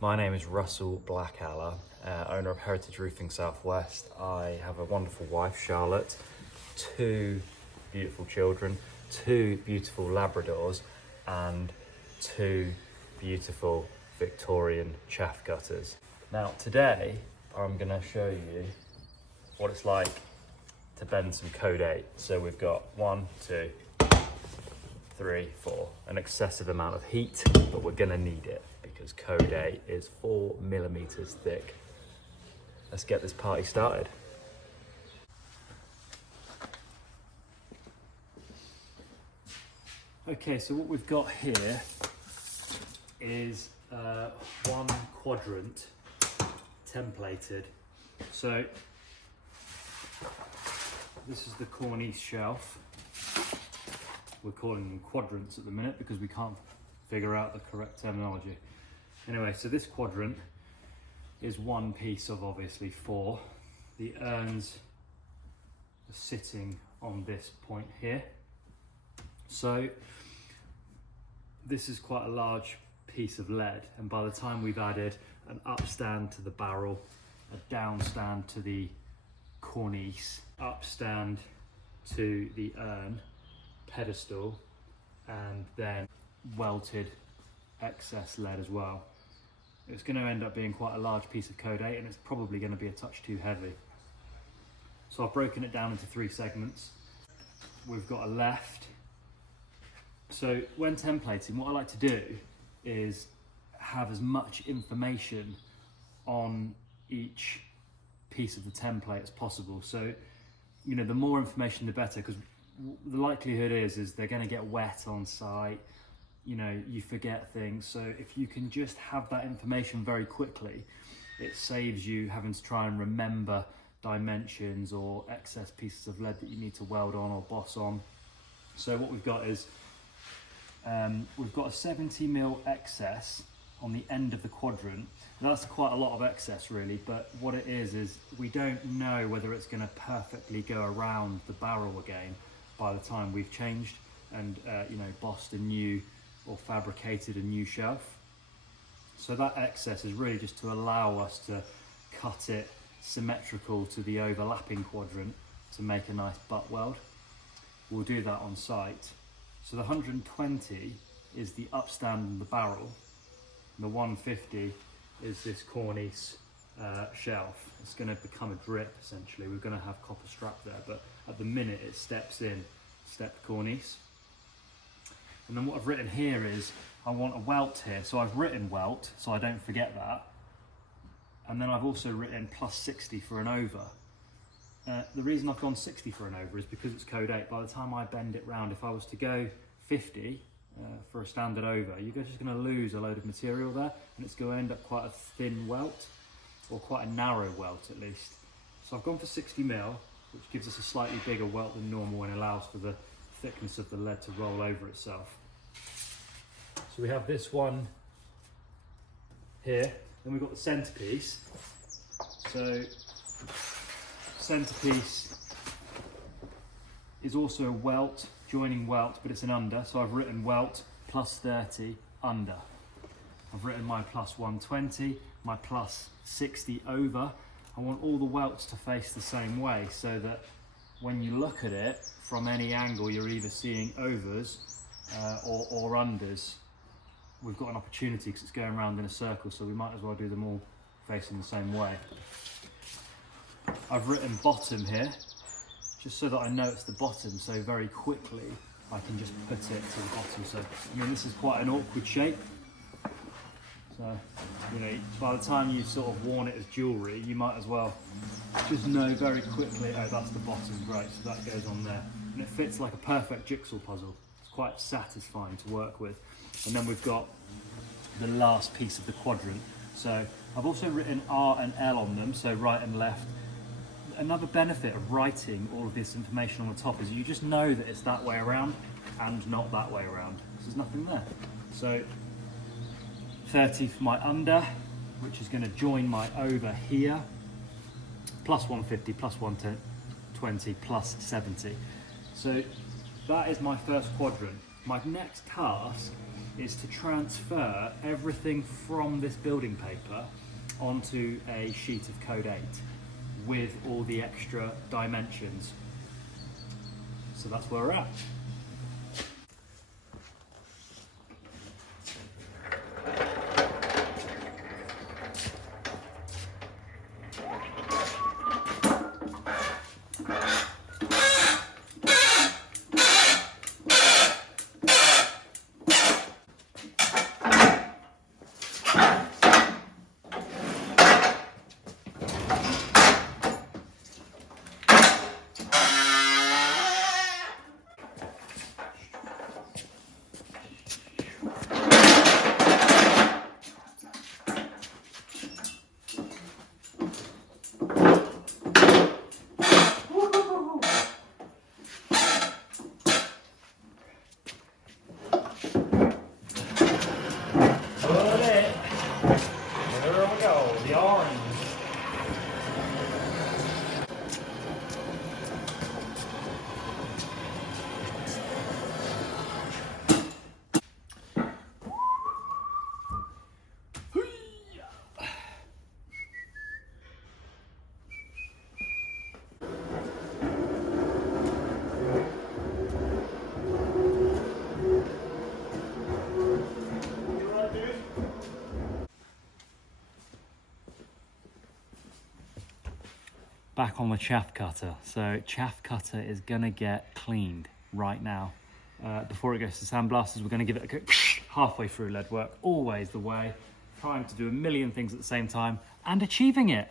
My name is Russell Blackaller, owner of Heritage Roofing Southwest. I have a wonderful wife, Charlotte, two beautiful children, two beautiful Labradors, and two beautiful Victorian chaff cutters. Now today, I'm gonna show you what it's like to bend some code 8. So we've got 1, 2, 3, 4, an excessive amount of heat, but we're gonna need it because code 8 is 4 millimeters thick. Let's get this party started. Okay, so what we've got here is one quadrant templated. So this is the cornice shelf. We're calling them quadrants at the minute because we can't figure out the correct terminology. Anyway, so this quadrant is one piece of obviously 4. The urns are sitting on this point here. So this is quite a large piece of lead, and by the time we've added an upstand to the barrel, a downstand to the cornice, upstand to the urn, pedestal, and then welted excess lead as well, it's going to end up being quite a large piece of code 8, and it's probably going to be a touch too heavy. So I've broken it down into 3 segments. We've got a left. So when templating, what I like to do is have as much information on each piece of the template as possible. So, you know, the more information the better, because the likelihood is they're going to get wet on site. You know, you forget things. So if you can just have that information very quickly, it saves you having to try and remember dimensions or excess pieces of lead that you need to weld on or boss on. So what we've got is we've got a 70mm excess on the end of the quadrant. That's quite a lot of excess really, but what it is we don't know whether it's going to perfectly go around the barrel again by the time we've changed and you know, bossed a new or fabricated a new shelf. So that excess is really just to allow us to cut it symmetrical to the overlapping quadrant to make a nice butt weld. We'll do that on site. So the 120 is the upstand and the barrel, and the 150 is this cornice shelf. It's going to become a drip essentially. We're going to have copper strap there, but at the minute it steps in stepped cornice. And then what I've written here is I want a welt here, so I've written welt so I don't forget that, and then I've also written plus 60 for an over. The reason I've gone 60 for an over is because it's code 8. By the time I bend it round, if I was to go 50 for a standard over, you're just going to lose a load of material there, and it's going to end up quite a thin welt, or quite a narrow welt at least. So I've gone for 60mm, which gives us a slightly bigger welt than normal and allows for the thickness of the lead to roll over itself. So we have this one here, then we've got the centerpiece. So centerpiece is also a welt, joining welt, but it's an under. So I've written welt plus 30 under. I've written my plus 120, my plus 60 over. I want all the welts to face the same way so that when you look at it from any angle, you're either seeing overs or unders. We've got an opportunity because it's going around in a circle, so we might as well do them all facing the same way. I've written bottom here, just so that I know it's the bottom, so very quickly I can just put it to the bottom. So, I mean, this is quite an awkward shape. So, you know, by the time you've sort of worn it as jewellery, you might as well just know very quickly, oh, that's the bottom, great, so that goes on there. And it fits like a perfect jigsaw puzzle. It's quite satisfying to work with. And then we've got the last piece of the quadrant. So I've also written R and L on them, so right and left. Another benefit of writing all of this information on the top is you just know that it's that way around and not that way around. There's nothing there. So 30 for my under, which is going to join my over here, plus 150, plus 120, plus 70. So that is my first quadrant. My next task is to transfer everything from this building paper onto a sheet of Code 8 with all the extra dimensions. So that's where we're at. Back on the chaff cutter. So chaff cutter is gonna get cleaned right now. Before it goes to sandblasters, we're gonna give it a go halfway through lead work, always the way, trying to do a million things at the same time and achieving it.